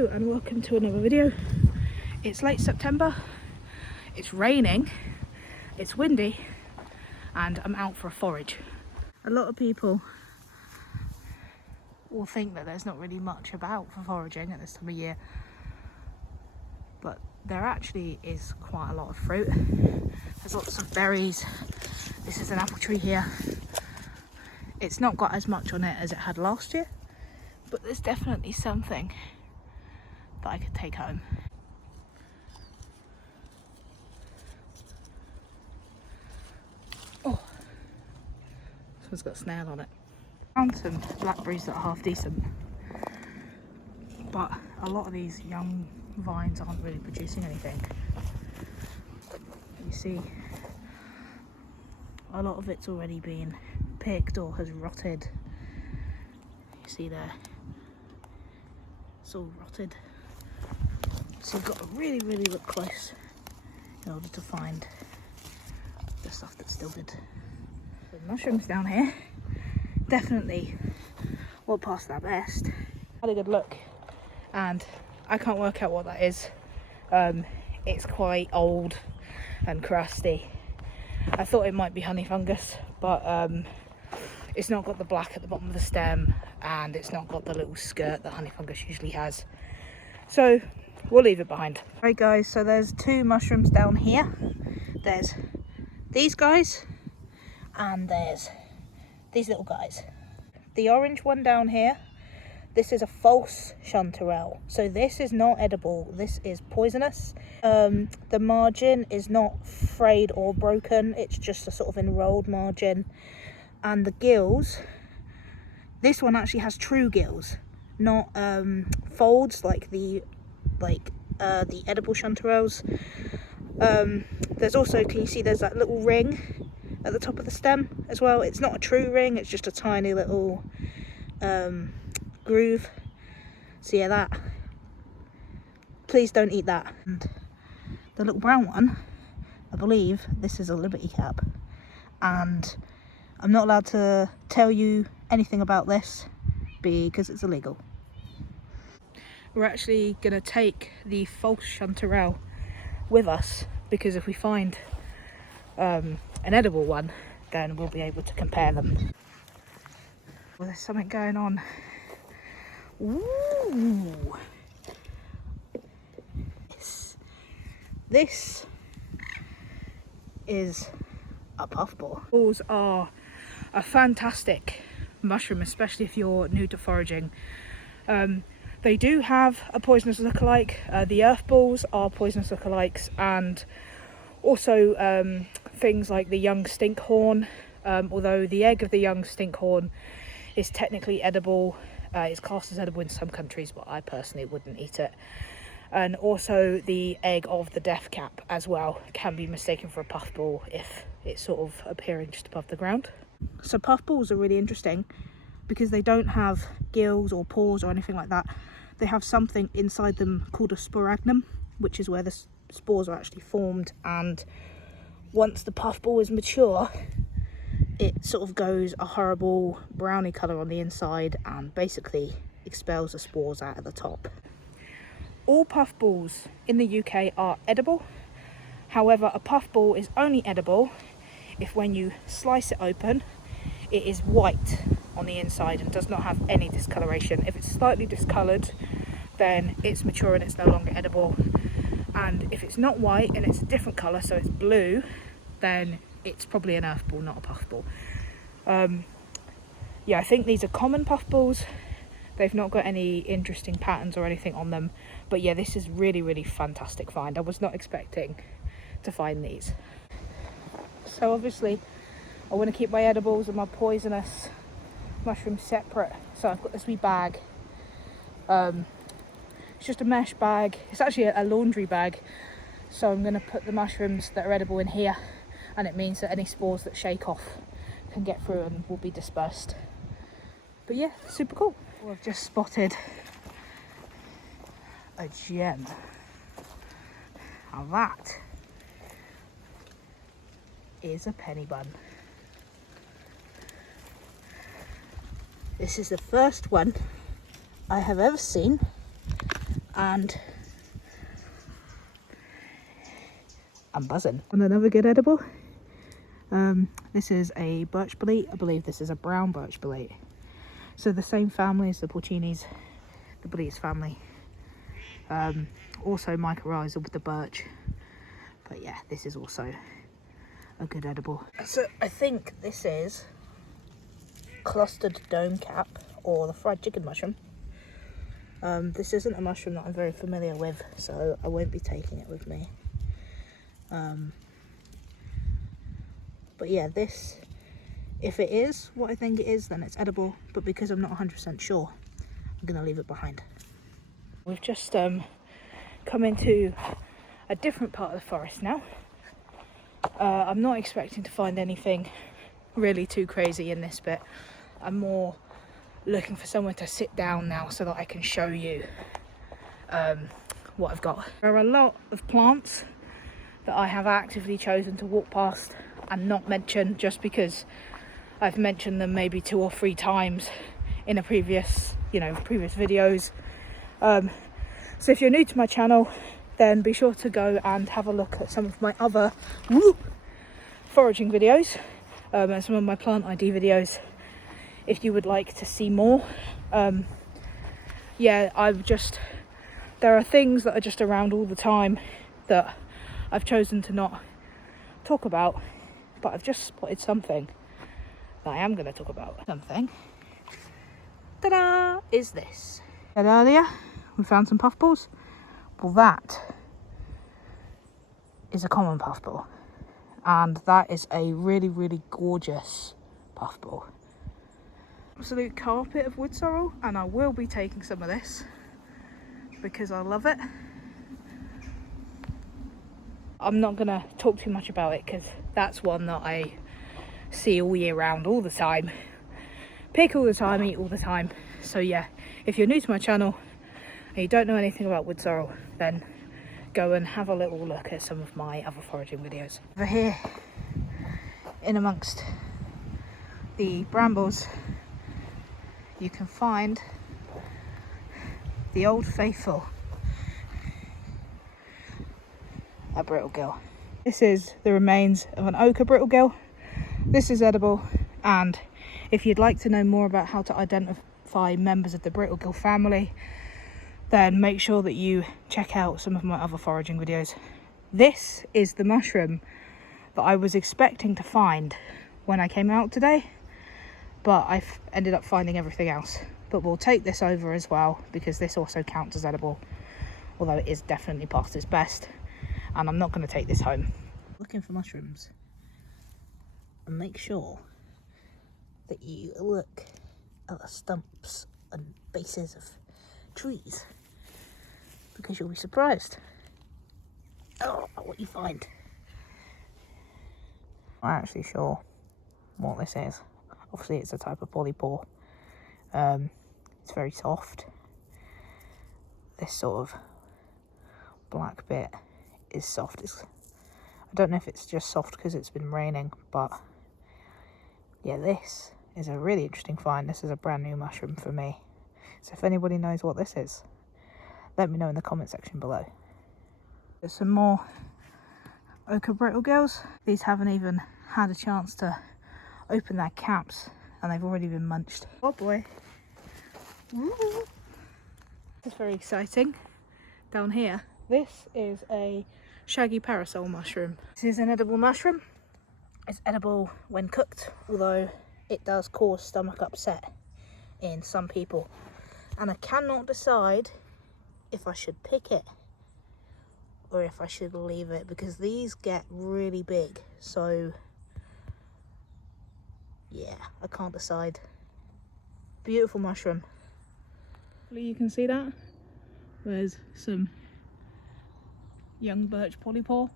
Hello and welcome to another video. It's late September, it's raining, it's windy, and I'm out for a forage. A lot of people will think that there's not really much about for foraging at this time of year, but there actually is quite a lot of fruit. There's lots of berries. This is an apple tree here. It's not got as much on it as it had last year, but there's definitely something that I could take home. Oh, this one's got a snail on it. Found some blackberries that are half decent, but a lot of these young vines aren't really producing anything. You see, a lot of it's already been picked or has rotted. You see there, it's all rotted. So you've got to really look close in order to find the stuff that's still good. The mushrooms down here definitely will pass that best. Had a good look and I can't work out what that is. It's quite old and crusty. I thought it might be honey fungus, but it's not got the black at the bottom of the stem and it's not got the little skirt that honey fungus usually has. So we'll leave it behind. Right guys, so there's two mushrooms down here. There's these guys and there's these little guys. The orange one down here, this is a false chanterelle. So this is not edible, this is poisonous. The margin is not frayed or broken, it's just a sort of enrolled margin. And the gills, this one actually has true gills, not folds like the edible chanterelles. There's also, can you see there's that little ring at the top of the stem as well? It's not a true ring, it's just a tiny little groove. So yeah, that, please don't eat that. And the little brown one, I believe this is a liberty cap, and I'm not allowed to tell you anything about this because it's illegal. We're actually going to take the false chanterelle with us because if we find an edible one, then we'll be able to compare them. Well, there's something going on. Ooh. This is a puffball. Puffballs are a fantastic mushroom, especially if you're new to foraging. They do have a poisonous lookalike. The earth balls are poisonous lookalikes, and also things like the young stinkhorn, although the egg of the young stinkhorn is technically edible. It's classed as edible in some countries, but I personally wouldn't eat it. And also the egg of the death cap as well can be mistaken for a puffball if it's sort of appearing just above the ground. So puffballs are really interesting because they don't have gills or pores or anything like that. They have something inside them called a sporagnum, which is where the spores are actually formed, and once the puffball is mature, it sort of goes a horrible browny colour on the inside and basically expels the spores out at the top. All puffballs in the UK are edible. However, a puffball is only edible if when you slice it open, it is white on the inside and does not have any discoloration. If it's slightly discoloured, then it's mature and it's no longer edible. And if it's not white and it's a different colour, so it's blue, then it's probably an earth ball, not a puffball. Yeah, I think these are common puffballs. They've not got any interesting patterns or anything on them. But yeah, this is really fantastic find. I was not expecting to find these. So obviously, I want to keep my edibles and my poisonous mushrooms separate. So I've got this wee bag. It's just a mesh bag. It's actually a laundry bag. So I'm going to put the mushrooms that are edible in here. And it means that any spores that shake off can get through and will be dispersed. But yeah, super cool. Well, I've just spotted a gem. Now that is a penny bun. This is the first one I have ever seen, and I'm buzzing. And another good edible. This is a birch bolete. I believe this is a brown birch bolete. So the same family as the porcinis, the boletes family. Also mycorrhizal with the birch. But yeah, this is also a good edible. So I think this is clustered dome cap, or the fried chicken mushroom. This isn't a mushroom that I'm very familiar with, so I won't be taking it with me. But yeah, this, if it is what I think it is, then it's edible, but because I'm not 100% sure, I'm gonna leave it behind. We've just come into a different part of the forest now. I'm not expecting to find anything really too crazy in this bit. I'm more looking for somewhere to sit down now so that I can show you what I've got. There are a lot of plants that I have actively chosen to walk past and not mention, just because I've mentioned them maybe 2 or 3 times in a previous videos. So if you're new to my channel, then be sure to go and have a look at some of my other foraging videos and some of my plant ID videos if you would like to see more. Yeah, there are things that are just around all the time that I've chosen to not talk about, but I've just spotted something that I am going to talk about. Something, ta-da, is this. Earlier we found some puffballs. Well, that is a common puffball, and that is a really, really gorgeous puffball. Absolute carpet of wood sorrel, and I will be taking some of this because I love it. I'm not gonna talk too much about it because that's one that I see all year round, all the time, pick all the time, eat all the time. So yeah, if you're new to my channel and you don't know anything about wood sorrel, then go and have a little look at some of my other foraging videos. Over here, in amongst the brambles, you can find the old faithful, a brittlegill. This is the remains of an ochre brittlegill. This is edible, and if you'd like to know more about how to identify members of the brittlegill family, then make sure that you check out some of my other foraging videos. This is the mushroom that I was expecting to find when I came out today, but I've ended up finding everything else. But we'll take this over as well because this also counts as edible, although it is definitely past its best, and I'm not going to take this home. Looking for mushrooms, and make sure that you look at the stumps and bases of trees, because you'll be surprised at what you find. I'm not actually sure what this is. Obviously it's a type of polypore. It's very soft. This sort of black bit is soft. I don't know if it's just soft because it's been raining, but yeah, this is a really interesting find. This is a brand new mushroom for me. So if anybody knows what this is, let me know in the comment section below. There's some more ochre brittlegills. These haven't even had a chance to open their caps and they've already been munched. Oh boy. Ooh. This is very exciting. Down here, this is a shaggy parasol mushroom. This is an edible mushroom. It's edible when cooked, although it does cause stomach upset in some people. And I cannot decide if I should pick it or if I should leave it, because these get really big. So yeah, I can't decide. Beautiful mushroom. You can see that there's some young birch polypore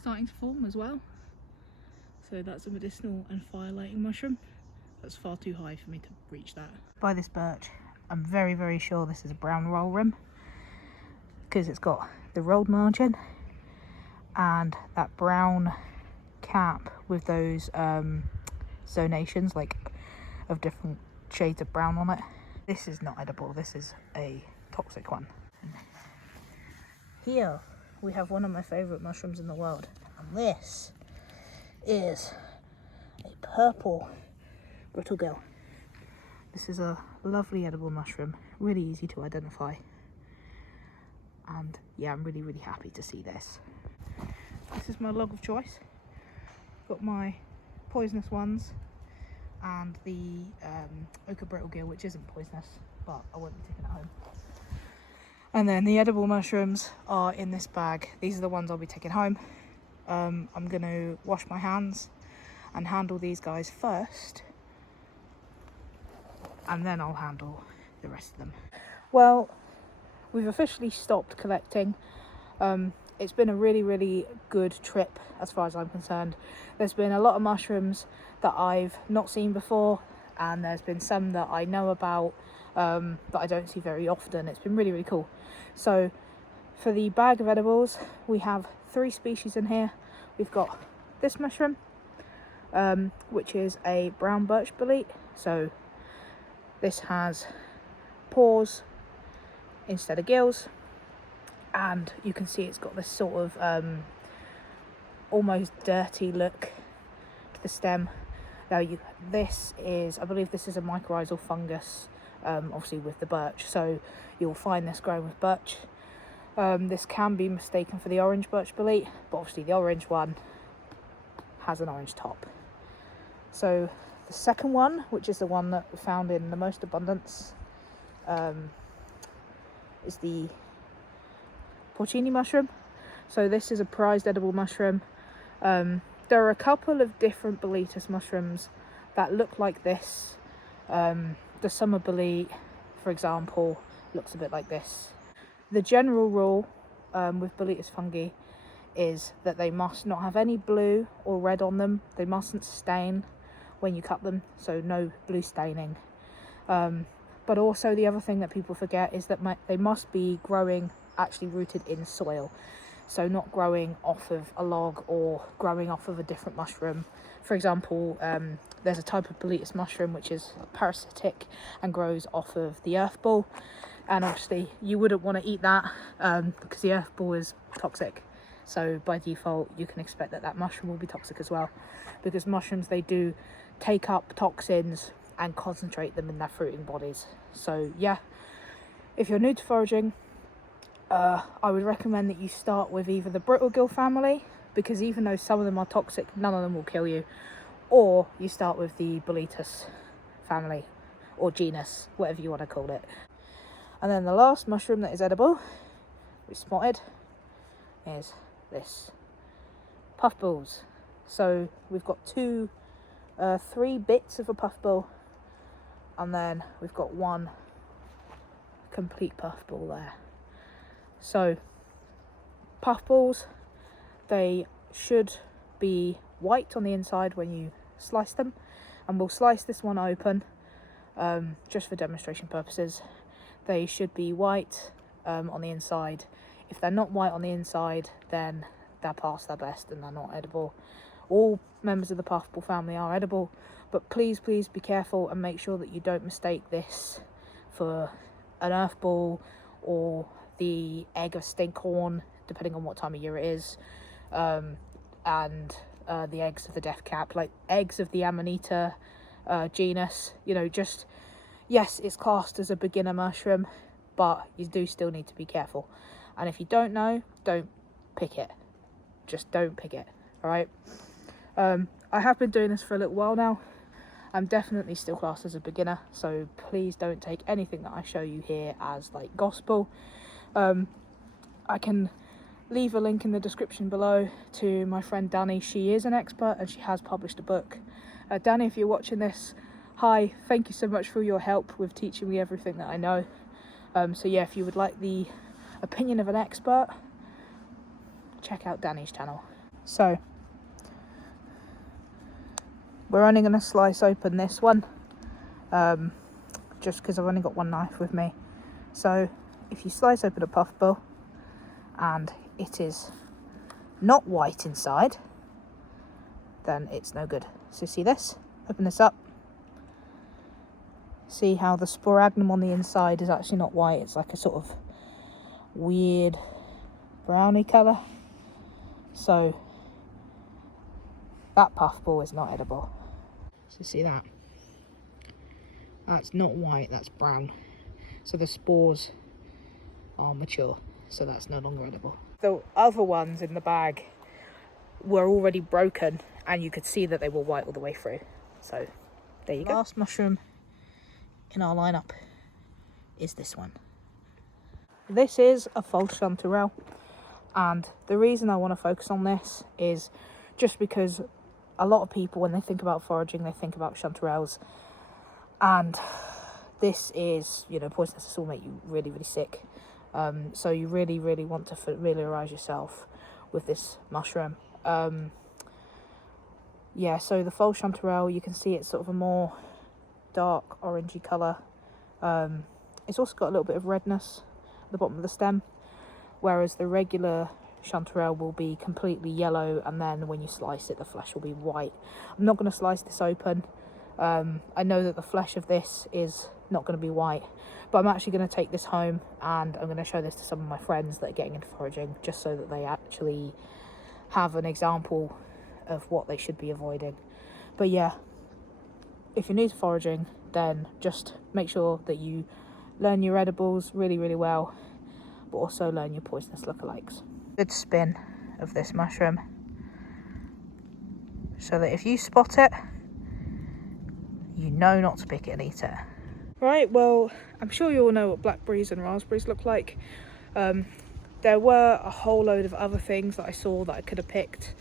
starting to form as well. So that's a medicinal and fire lighting mushroom. That's far too high for me to reach that. By this birch, I'm very, very sure this is a brown roll rim, because it's got the rolled margin and that brown cap with those zonations, like, of different shades of brown on it. This is not edible, this is a toxic one. And here we have one of my favourite mushrooms in the world, and this is a purple brittle gill. This is a lovely edible mushroom, really easy to identify, and yeah, I'm really happy to see this. This is my log of choice. Got my poisonous ones and the ochre brittle gill, which isn't poisonous, but I won't be taking it home. And then the edible mushrooms are in this bag. These are the ones I'll be taking home. I'm going to wash my hands and handle these guys first, and then I'll handle the rest of them. Well, we've officially stopped collecting. It's been a really good trip as far as I'm concerned. There's been a lot of mushrooms that I've not seen before, and there's been some that I know about that I don't see very often. It's been really cool. So for the bag of edibles, we have 3 species in here. We've got this mushroom, which is a brown birch bolete. So this has pores instead of gills, and you can see it's got this sort of almost dirty look to the stem. Now I believe this is a mycorrhizal fungus, obviously with the birch, so you'll find this growing with birch. This can be mistaken for the orange birch bolete, but obviously the orange one has an orange top. So the second one, which is the one that we found in the most abundance, is the porcini mushroom. So this is a prized edible mushroom. There are a couple of different boletus mushrooms that look like this. The summer bolete, for example, looks a bit like this. The general rule with boletus fungi is that they must not have any blue or red on them. They mustn't stain when you cut them, so no blue staining. But also the other thing that people forget is that they must be growing actually rooted in soil, so not growing off of a log or growing off of a different mushroom. For example, there's a type of boletus mushroom which is parasitic and grows off of the earth ball, and obviously you wouldn't want to eat that because the earth ball is toxic. So by default you can expect that mushroom will be toxic as well, because mushrooms, they do take up toxins and concentrate them in their fruiting bodies. So yeah, if you're new to foraging, I would recommend that you start with either the brittle gill family, because even though some of them are toxic, none of them will kill you, or you start with the boletus family or genus, whatever you want to call it. And then the last mushroom that is edible, we spotted, is this puffballs. So we've got 3 bits of a puffball, and then we've got 1 complete puffball there. So puffballs, they should be white on the inside when you slice them, and we'll slice this one open just for demonstration purposes. They should be white on the inside. If they're not white on the inside, then they're past their best and they're not edible. All members of the puffball family are edible, but please be careful and make sure that you don't mistake this for an earth ball or the egg of stinkhorn, depending on what time of year it is, and the eggs of the death cap, like eggs of the Amanita genus. You know, just, yes, it's classed as a beginner mushroom, but you do still need to be careful. And if you don't know, don't pick it. Just don't pick it, alright? I have been doing this for a little while now. I'm definitely still classed as a beginner, so please don't take anything that I show you here as like gospel. I can leave a link in the description below to my friend Danni'a. She is an expert and she has published a book. Danni'a, if you're watching this, hi, thank you so much for your help with teaching me everything that I know. So yeah, if you would like the opinion of an expert, check out Danni'a's channel. So we're only going to slice open this one, just because I've only got 1 knife with me. So if you slice open a puffball and it is not white inside, then it's no good. So see this? Open this up. See how the sporagnum on the inside is actually not white. It's like a sort of weird browny colour. So that puffball is not edible. So you see that? That's not white, that's brown. So the spores are mature, so that's no longer edible. The other ones in the bag were already broken, and you could see that they were white all the way through. So there you go. Last mushroom in our lineup is this one. This is a false chanterelle, and the reason I want to focus on this is just because a lot of people, when they think about foraging, they think about chanterelles, and this is, you know, poisonous. This will make you really, really sick. So you really, really want to familiarise yourself with this mushroom. Yeah, so the false chanterelle, you can see it's sort of a more dark orangey colour. It's also got a little bit of redness at the bottom of the stem, whereas the regular chanterelle will be completely yellow, and then when you slice it, the flesh will be white. I'm not going to slice this open. I know that the flesh of this is not going to be white, but I'm actually going to take this home and I'm going to show this to some of my friends that are getting into foraging, just so that they actually have an example of what they should be avoiding. But yeah, if you're new to foraging, then just make sure that you learn your edibles really, really well, but also learn your poisonous lookalikes. Good spin of this mushroom, so that if you spot it, you know not to pick it and eat it. Right, well, I'm sure you all know what blackberries and raspberries look like. There were a whole load of other things that I saw that I could have picked,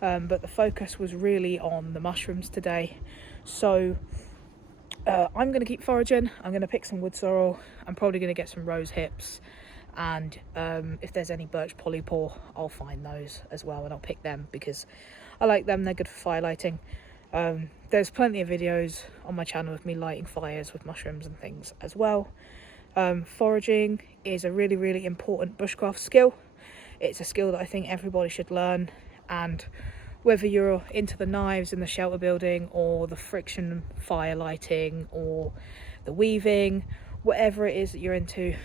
but the focus was really on the mushrooms today. So I'm going to keep foraging. I'm going to pick some wood sorrel. I'm probably going to get some rose hips, and if there's any birch polypore, I'll find those as well and I'll pick them because I like them. They're good for fire lighting. There's plenty of videos on my channel of me lighting fires with mushrooms and things as well. Foraging is a really, really important bushcraft skill. It's a skill that I think everybody should learn, and whether you're into the knives and the shelter building, or the friction fire lighting, or the weaving, whatever it is that you're into,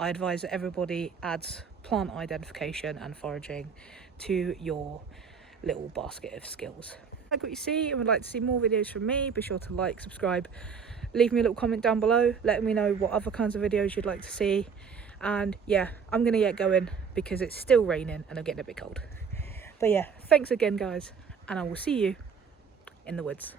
I advise that everybody adds plant identification and foraging to your little basket of skills. Like what you see and would like to see more videos from me, be sure to like, subscribe, leave me a little comment down below, letting me know what other kinds of videos you'd like to see. And yeah, I'm gonna get going because it's still raining and I'm getting a bit cold. But yeah, thanks again guys, and I will see you in the woods.